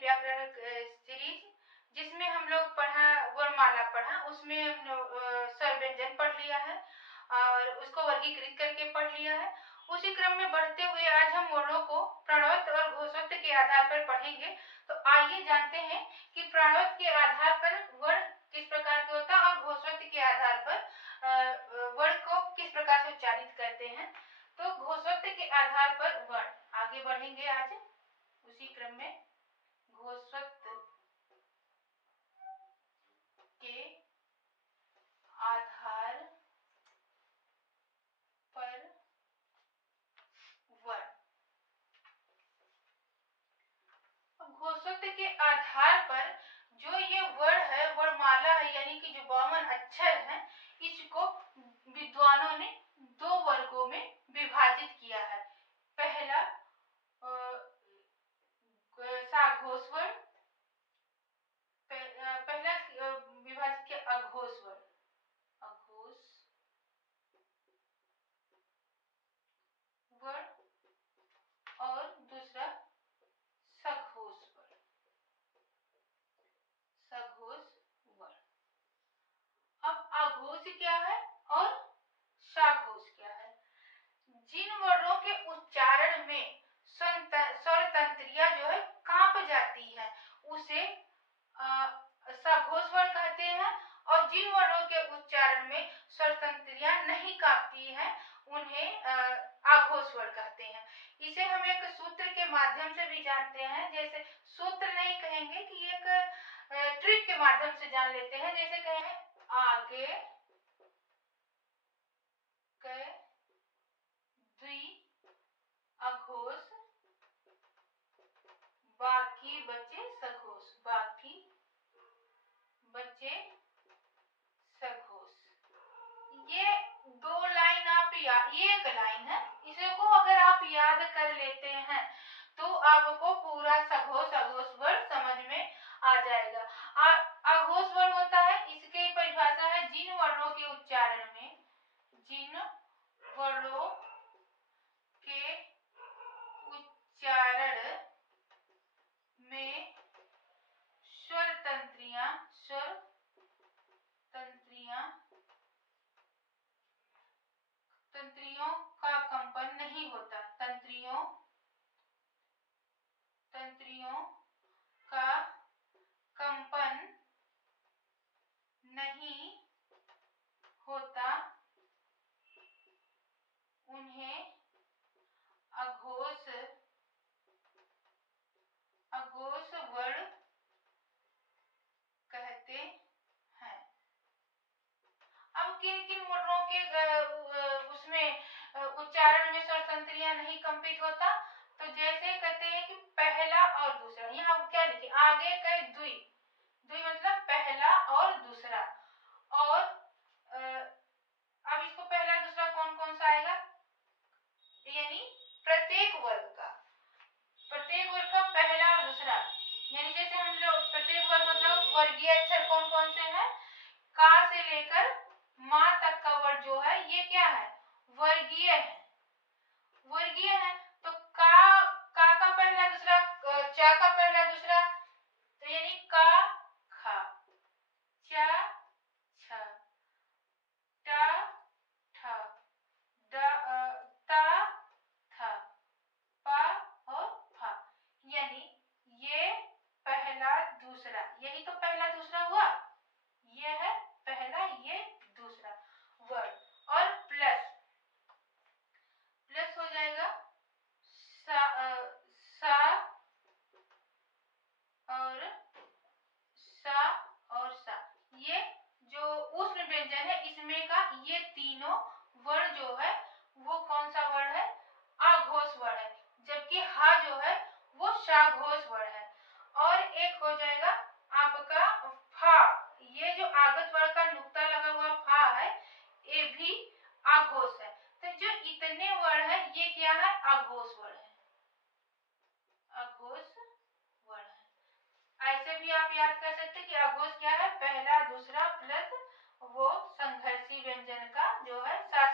व्याकरण सीरीज, जिसमें हम लोग पढ़ा वर्णमाला पढ़ा, उसमें हम लोग स्वर व्यंजन पढ़ लिया है और उसको वर्गीकृत करके पढ़ लिया है। उसी क्रम में बढ़ते हुए आज हम वर्णों को प्राणवत और घोषवत के आधार पर पढ़ेंगे। तो आइए जानते हैं कि प्राणवत के आधार पर वर्ण किस प्रकार के होता है और घोषवत के आधार पर वर्ण को किस प्रकार से उच्चारित करते हैं। तो घोषवत के आधार पर वर्ण आगे बढ़ेंगे आज उसी क्रम में। घोषवत के आधार पर वर्ण। घोषवत के आधार पर जो ये वर्ण है, वर्णमाला है, यानी कि जो 52 अक्षर है, इसको विद्वानों ने दो वर्गों में विभाजित किया है। पहला साघोष वर्ण, पहला विभाजित किया अघोष वर्ण, अघोष वर्ण, और दूसरा सघोष वर्ण, सघोष वर्ण। अब अघोष क्या है और साघोष क्या है? जिन वर्णों के उच्चारण में स्वर तंत्रियां जो है कांप जाती है उसे सघोष वर्ण कहते हैं, और जिन वर्णों के उच्चारण में स्वर तंत्रियां नहीं कांपती हैं उन्हें आघोष वर्ण कहते हैं। इसे हम एक सूत्र के माध्यम से भी जानते हैं, जैसे सूत्र नहीं कहेंगे कि एक ट्रिक के माध्यम से जान लेते हैं। जैसे कहें आगे के द्वि अघोष बाकी बचे सघोष, बाकी बचे सघोष। ये दो लाइन आप ये एक लाइन है, इसको अगर आप याद कर लेते हैं तो आपको पूरा सघोष अघोष वर्ण समझ में आ जाएगा। अघोष वर्ण होता है, इसकी परिभाषा है जिन वर्णों के उच्चारण में, जिन वर्णों के उच्चारण में स्वर तंत्रियां तंत्रियों का कंपन नहीं होता, तंत्रियों का कंपन नहीं होता, उन्हें अघोष वर्ण कहते हैं। अब किन किन वर्णों के उसमें उच्चारण में स्वर तंत्रियां नहीं कंपित होता, तो जैसे कहते हैं कि पहला और दूसरा, यहाँ क्या लिखे आगे के द्वि, द्वि मतलब पहला और दूसरा, और अब इसको पहला दूसरा कौन कौन सा आएगा, यानी प्रत्येक वर्ग का पहला और दूसरा, यानी जैसे हम लोग प्रत्येक वर्ग मतलब वर्गीय अक्षर कौन कौन से हैं, का से लेकर मां तक का वर्ग जो है ये क्या है, वर्गीय है, वर्गीय है। तो का पहला दूसरा, चा का पहला दूसरा, तो यानी का खा, चा छ, टा ठ, ता था, पा और फा, यानी ये पहला दूसरा, यही तो पहला दूसरा हुआ, ये है पहला ये दूसरा वर्ड। और प्लस हो जाएगा सा और सा और सा, ये जो ऊष्म व्यंजन है इसमें का ये तीनों वर्ण जो है वो कौन सा वर्ण है, आघोष वर्ण है, जबकि हा जो है वो साघोष वर्ण है। और एक हो जाएगा आपका फा, ये जो आगत वर्ण का नुक्ता लगा हुआ फा है ये भी आघोष है। तो जो इतने वर्ण है ये क्या है, आघोष वर्ण है, आघोष वर्ण है। ऐसे भी आप याद कर सकते कि आघोष क्या है, पहला दूसरा प्लस वो संघर्षी व्यंजन का जो है सा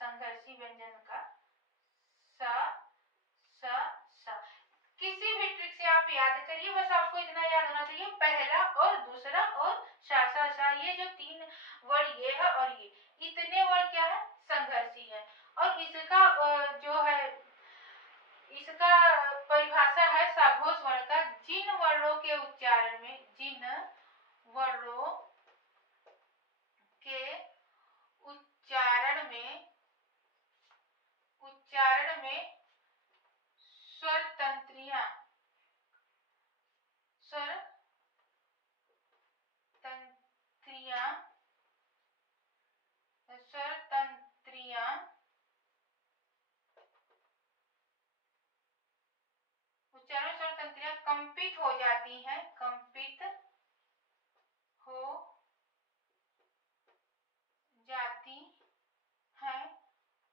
संघर्षी व्यंजन का सा। किसी भी ट्रिक से आप याद करें बस आपको इतना याद होना चाहिए, पहला और दूसरा और सा सा सा, ये जो 3 वर्ड ये है और ये इतने वर्ड क्या है, संघर्षी है। और इसका जो है इसका परिभाषा है सघोष वर्ण का, जिन वर्णों के उच्चारण में उच्चारण में स्वर तंत्रियां कंपित हो जाती हैं,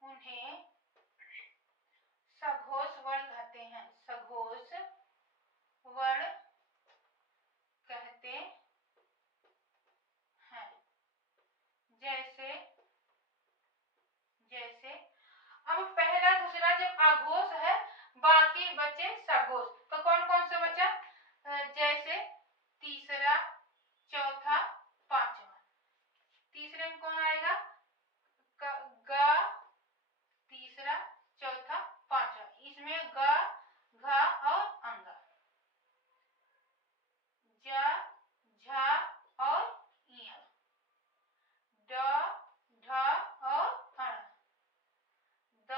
उन्हें सघोष वर्ण कहते हैं, सघोष वर्ण कहते हैं। जैसे अब पहला दूसरा जब अघोष है, बाकी बचे सघोष, तो कौन कौन से बचा, जैसे तीसरा, चौथा, पांचवा। तीसरे में कौन आएगा, ग, तीसरा, चौथा, पांचवा, इसमें ग, घ और अंगा, ज, झ और य, ड, ढ और अण, द,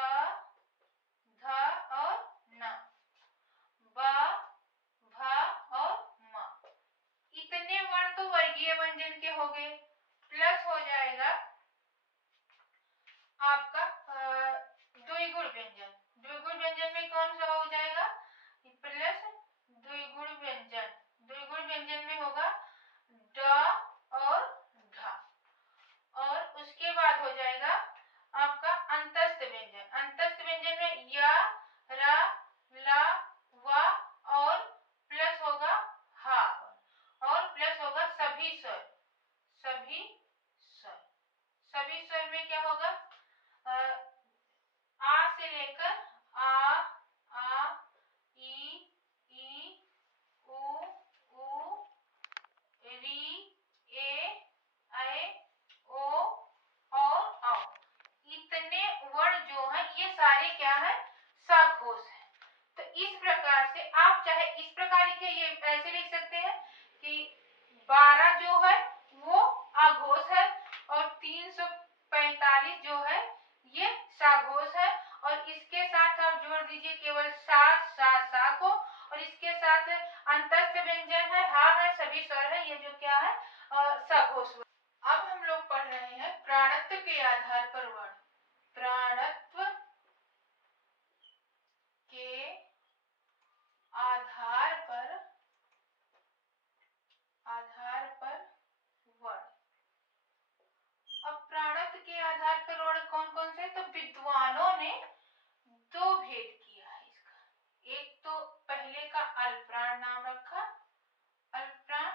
ध और न, ब, भ और म। इतने वर्ण तो वर्गीय व्यंजन के हो गए। प्लस हो जाएगा आपका द्विगुण व्यंजन। द्विगुण व्यंजन में कौन सा हो जाएगा, प्लस द्विगुण व्यंजन। द्विगुण व्यंजन में होगा ड और ढ। और उसके बाद हो जाएगा आपका अंतस्थ व्यंजन। अंतस्थ व्यंजन में य, र, ल, व और प्लस होगा हा और प्लस होगा सभी स्वर। सभी स्वर में क्या होगा, आ से लेकर आ, ई, उ, री, ए, ओ और औ। इतने वर्ण जो है ये सारे क्या है, सघोष है। तो इस प्रकार से आप चाहे इस प्रकार लिखे, ये ऐसे लिख सकते हैं कि 12 जो है वो अघोष है और 345 जो है ये सघोष है। और इसके साथ आप जोड़ दीजिए केवल सा को, और इसके साथ अंतस्थ व्यंजन है, हा है, सभी स्वर है, ये जो क्या है सघोष। अब हम लोग पढ़ रहे हैं प्राणत्व के आधार पर वर्ण। प्राणत्व के आधार पर वर्ण। अब प्राणत्व के आधार पर वर्ण कौन कौन से, तो विद्वानों ने 2 भेद किया है इसका। एक तो पहले का अल्पप्राण नाम रखा, अल्पप्राण,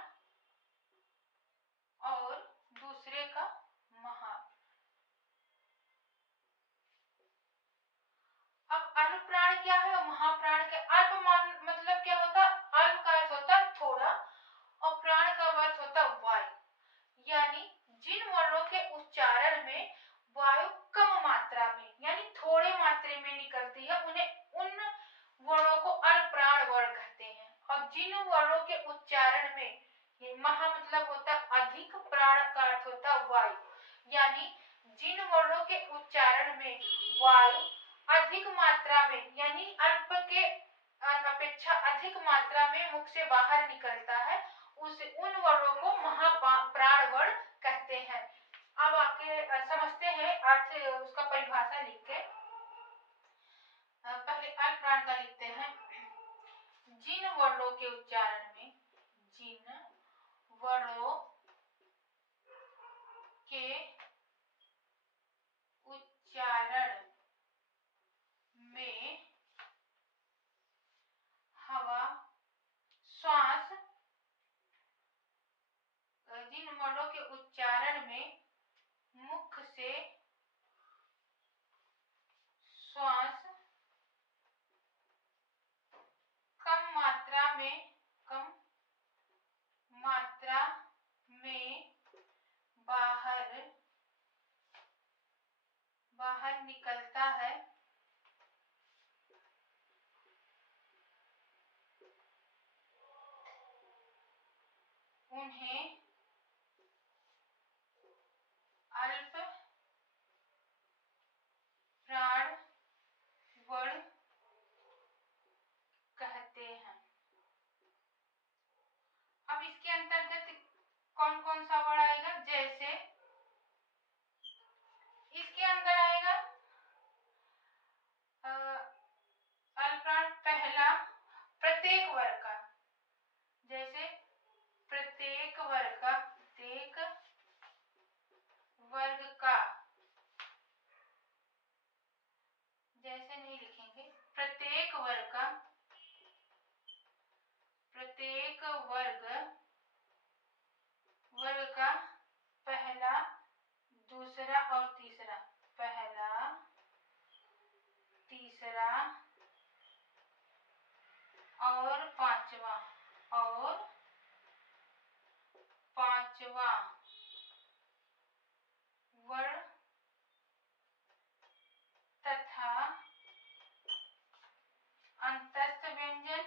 और दूसरे का महा। अब अल्पप्राण क्या है और महाप्राण क्या, अल्प मतलब क्या होता, अल्प का अर्थ होता थोड़ा और प्राण का अर्थ होता वायु। यानी जिन वर्णों के उच्चारण में वायु कम मात्रा में यानी थोड़े मात्रा में निकलती है, उन्हें उन वर्णों को अल्पप्राण वर्ण कहते हैं। और जिन वर्णों के उच्चारण में महा मतलब होता अधिक, प्राण का अर्थ होता वायु, यानी जिन वर्णों के उच्चारण में वायु अधिक मात्रा में यानी अल्प के अपेक्षा अधिक मात्रा में मुख से बाहर निकलता है, उन वर्णों को महाप्राण वर्ण कहते हैं। अब आपके समझते हैं अर्थ, उसका परिभाषा लिख के। पहले अल्पप्राण का लिखते हैं, जिन वर्णों के उच्चारण में हवा श्वास, जिन वर्णों के उच्चारण में मुख से श्वास कम मात्रा में निकलता है उन्हें अल्प प्राण वर्ण कहते हैं। अब इसके अंतर्गत कौन कौन सा वर्ड आएगा? जैसे इसके अंदर आएगा अल्पप्राण पहला प्रत्येक वर्ग का, जैसे प्रत्येक वर्ग का, प्रत्येक वर्ग का, जैसे नहीं लिखेंगे, प्रत्येक वर्ग का, प्रत्येक वर्ग का पहला, दूसरा और तीसरा, पहला, तीसरा और पांचवा, और पांचवा वर्ण तथा अंतस्थ व्यंजन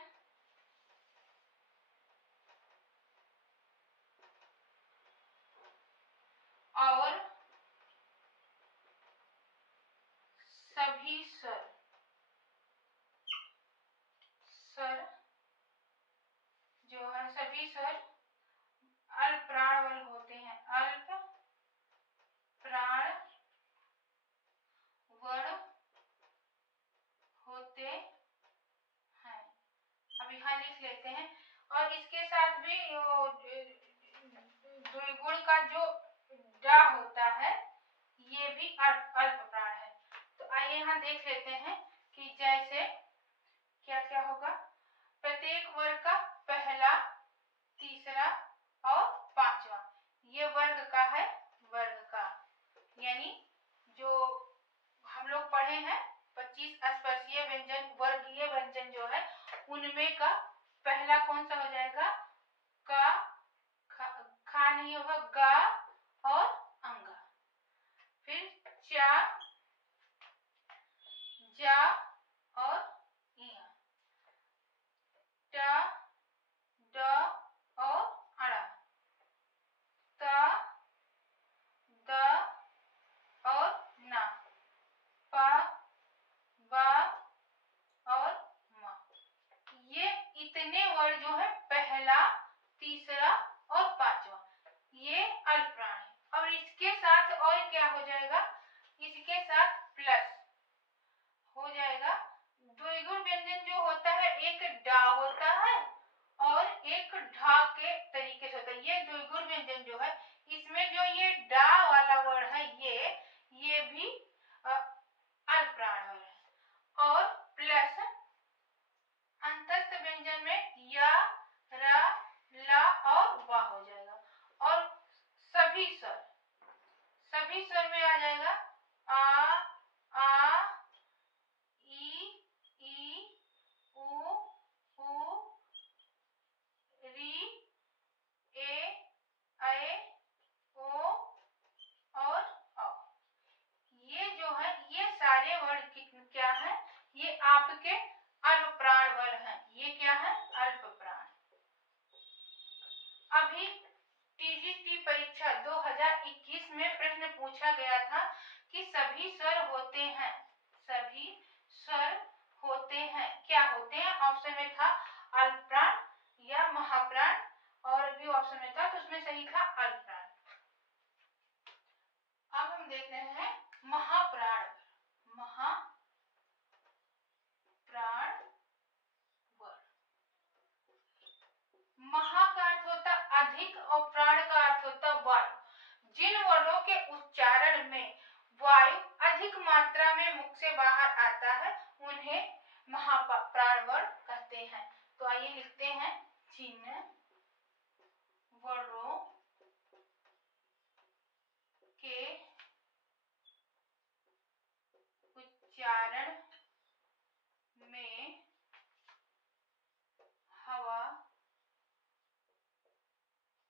और सभी स्वर जो है, सभी स्वर अल्प प्राण वर्ग होते हैं, अल्प प्राण वर्ण होते हैं। अब यहाँ लिख लेते हैं। और इसके साथ भी द्विगुण का जो डा होता है ये भी अल्प प्राण है। तो आइए यहाँ देख लेते हैं कि जैसे क्या क्या होगा। प्रत्येक वर्ग का पहला, तीसरा और पांचवा, ये वर्ग का है, वर्ग का, यानी जो हम लोग पढ़े हैं 25 स्पर्शीय व्यंजन, वर्गीय व्यंजन जो है उनमें का पहला कौन सा हो जाएगा? का, खा नहीं होगा, गा और अंगा। फिर चा, जा और इया, ट, ड और अड़ा, त, द और ना, प, ब और म। ये इतने वर्ड जो है पहला, तीसरा और पांचवा, ये अल्प प्राण है। और इसके साथ और क्या हो जाएगा? इसके साथ प्लस हो जाएगा द्विगुण व्यंजन जो होता है, एक डा होता है और एक ढा के तरीके से होता है। ये द्विगुण व्यंजन जो है इसमें जो ये डा वाला वर्ड है ये भी अल्प प्राण वर्ड है। और प्लस अंतस्थ व्यंजन में या, र, ला और वा हो जाएगा। और सभी स्वर में आ जाएगा आ, ई, उ, री, ए, ऐ, ओ और औ। ये जो है ये सारे वर्ड क्या है? ये आपके अल्प प्राण वर्ड हैं। ये क्या है? अल्प प्राण। अभी टीजीटी परीक्षा 2021 में प्रश्न पूछा गया था कि सभी स्वर होते हैं, सभी स्वर होते हैं, क्या होते हैं? ऑप्शन में था अल्प प्राण या महाप्राण, और भी ऑप्शन में था तो उसमें सही था अल्प प्राण। अब हम देख रहे हैं महाप्राण। महाप्राण वर्ड, महा का अर्थ होता अधिक और प्राण का अर्थ होता वायु। जिन वर्णों के उच्चारण में वायु अधिक मात्रा में मुख से बाहर आता है उन्हें महाप्राण वर्ण कहते हैं। तो आइए लिखते हैं, जिन वर्णों के उच्चारण में हवा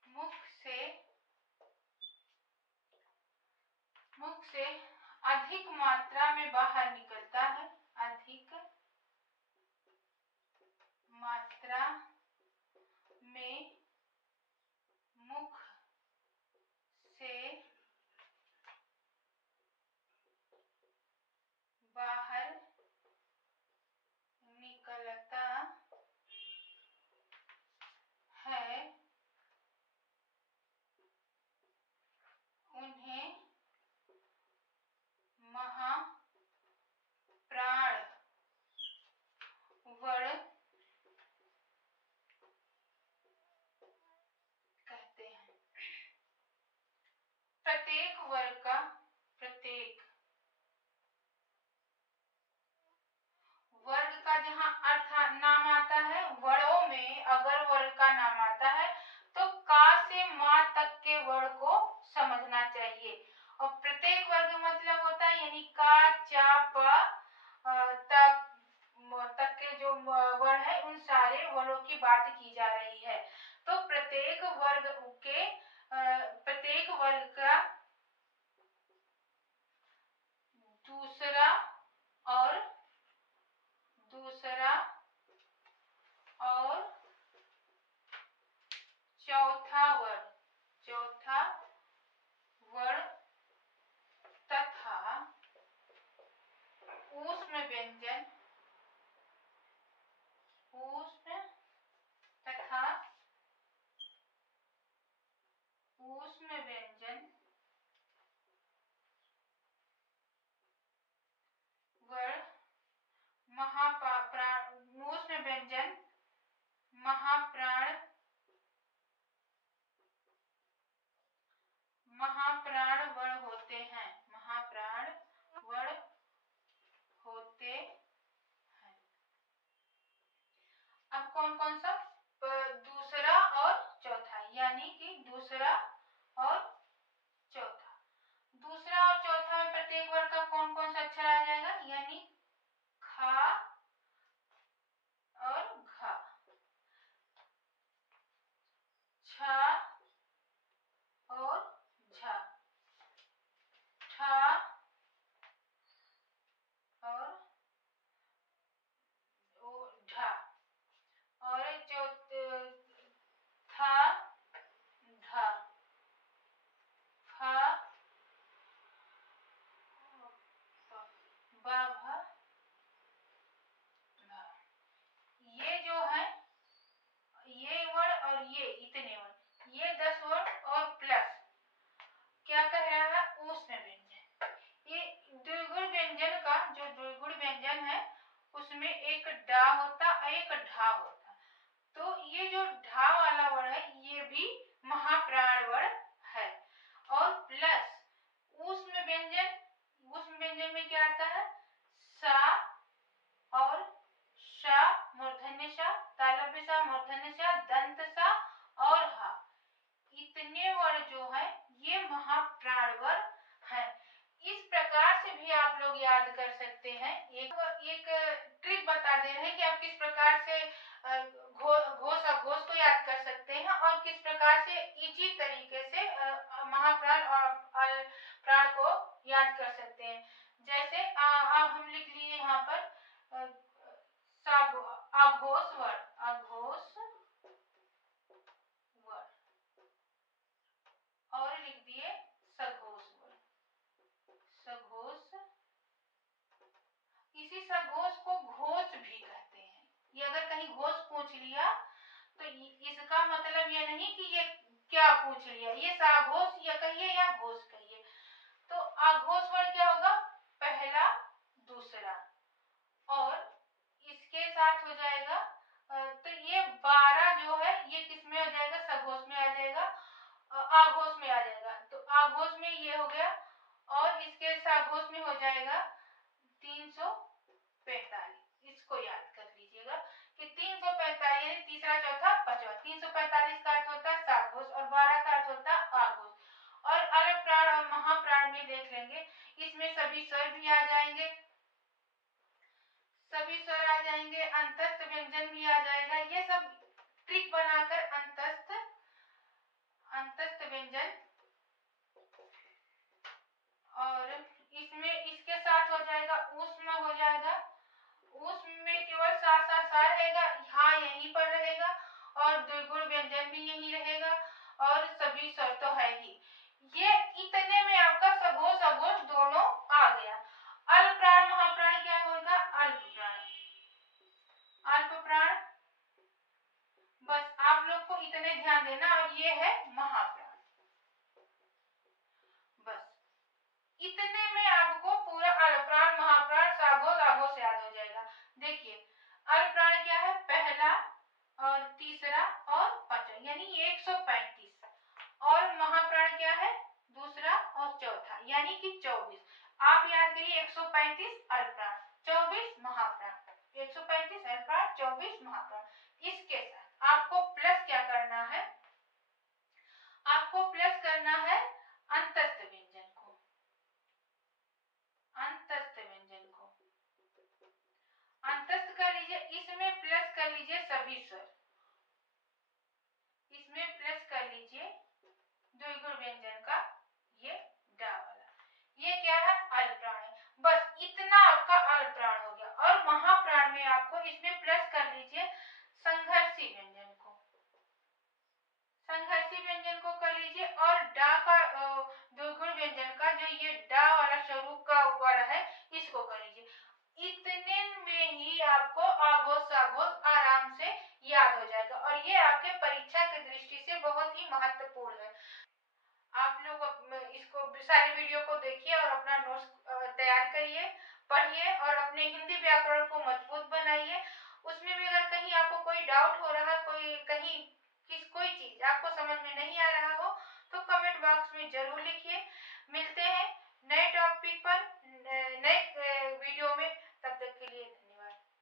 मुख से अधिक मात्रा में बाहर अगर वर्ग का नाम आता है तो का से मा तक के वर्ण को समझना चाहिए। और प्रत्येक वर्ग मतलब होता है यानी का, चा, प तक के जो वर्ण है उन सारे वर्णों की बात की जा रही है। तो प्रत्येक वर्ग का दूसरा और चौथा वर्ण तथा ऊष्म व्यंजन वर्ण महाप्राण वर्ण होते हैं। अब कौन कौन सा? दूसरा और चौथा, यानी कि दूसरा और चौथा में प्रत्येक वर्ग का कौन कौन सा अक्षर आ जाएगा? यानी खा और घा, छ और झ, ठ और ढ, और जो थ, ध, फ, ब, भ, भ। ये जो है ये वर्ण और ये इतने वर्ण, ये 10 वर्ण और प्लस क्या कह रहा है? ऊष्म व्यंजन। ये द्विगुण व्यंजन का जो द्विगुण व्यंजन है उसमें एक डा होता और एक ढा होता। तो ये जो ढा वाला वर्ण है ये भी महाप्राण वर्ण है। और प्लस ऊष्म व्यंजन में क्या आता है? सा और श, मूर्धन्य श, तालव्य सा, मूर्धन्य सा, दंत सा और हा, इतने वर्ण जो है ये महाप्राण वर्ण है। इस प्रकार से भी आप लोग याद कर सकते हैं। एक ट्रिक बता दे रहे हैं कि आप किस प्रकार से घोष अघोष को याद कर सकते हैं और किस प्रकार से इजी तरीके से महाप्राण और अल्पप्राण को याद कर सकते हैं। जैसे अब हम लिख लिए यहाँ पर अघोष वर्ण और लिख दिए सघोष वर्ण। इसी सघोष को घोष भी कहते हैं। ये अगर कहीं घोष पूछ लिया तो इसका मतलब ये नहीं कि ये क्या पूछ लिया, ये साघोष या कहिए या घोष कहिए। तो अघोष वर्ण क्या होगा? पहला, दूसरा, और इसके साथ हो जाएगा तो ये 12 जो है ये किस में आ जाएगा? सघोष में आ जाएगा, आघोष में आ जाएगा। तो आघोष में ये हो गया और इसके सघोष में हो जाएगा 345। इसको याद कर लीजिएगा कि 345 यानी तीसरा, चौथा, पांचवा। 345 का अर्थ होता है साघोष और 12 का अर्थ होता है आघोष। और अल्पप्राण और महाप्राण में देख लेंगे, इसमें सभी स्वर भी आ जाएंगे, अंतस्थ व्यंजन भी आ जाएगा। ये सब ट्रिक बनाकर अंतस्थ व्यंजन, और इसमें इसके साथ हो जाएगा ऊष्म हो जाएगा। ऊष्म में केवल सा रहेगा, हाँ यहीं पर रहेगा, और द्विगुण व्यंजन भी यहीं रहेगा, और सभी स्वर तो है ही। ये इतने में आपका सघोष अघोष दोनों आ गया। अल्पप्राण महाप्राण क्या होगा? अल्पप्राण। बस आप लोग को इतने ध्यान देना, और ये है महाप्राण। बस इतने में आपको पूरा अल्पप्राण महाप्राण साघोष आघोष याद हो जाएगा। देखिए अल्पप्राण क्या है? पहला और तीसरा और पांचवा, यानी 135। और महाप्राण क्या है? दूसरा और चौथा, यानी कि 24। आप याद करिए 135 अल्पप्राण, 24 महाप्राण। 135 अल्पप्राण, 24 महाप्राण। इसके साथ आपको करना है, आपको प्लस करना है अंतस्थ व्यंजन को, अंतस्थ व्यंजन को अंतस्थ कर लीजिए। इसमें प्लस कर लीजिए सभी स्वर, इसमें प्लस कर लीजिए द्विगुण व्यंजन का ये डा वाला, ये क्या है अल्पप्राण है। बस इतना आपका अल्पप्राण हो गया। और महाप्राण में आपको इसमें प्लस कर लीजिए संघर्षी व्यंजन को, संघर्षी व्यंजन को कर लीजिए। और डा का द्विगुण व्यंजन का जो ये डा वाला स्वरूप का वाला है इसको कर लीजिए। इतने में ही आपको आघोष साघोष आराम से याद हो जाएगा और ये आपके परीक्षा की दृष्टि से बहुत ही महत्वपूर्ण है। आप लोग इसको सारी वीडियो को देखिए और अपना नोट्स तैयार करिए, पढ़िए और अपने हिंदी व्याकरण को मजबूत बनाइए।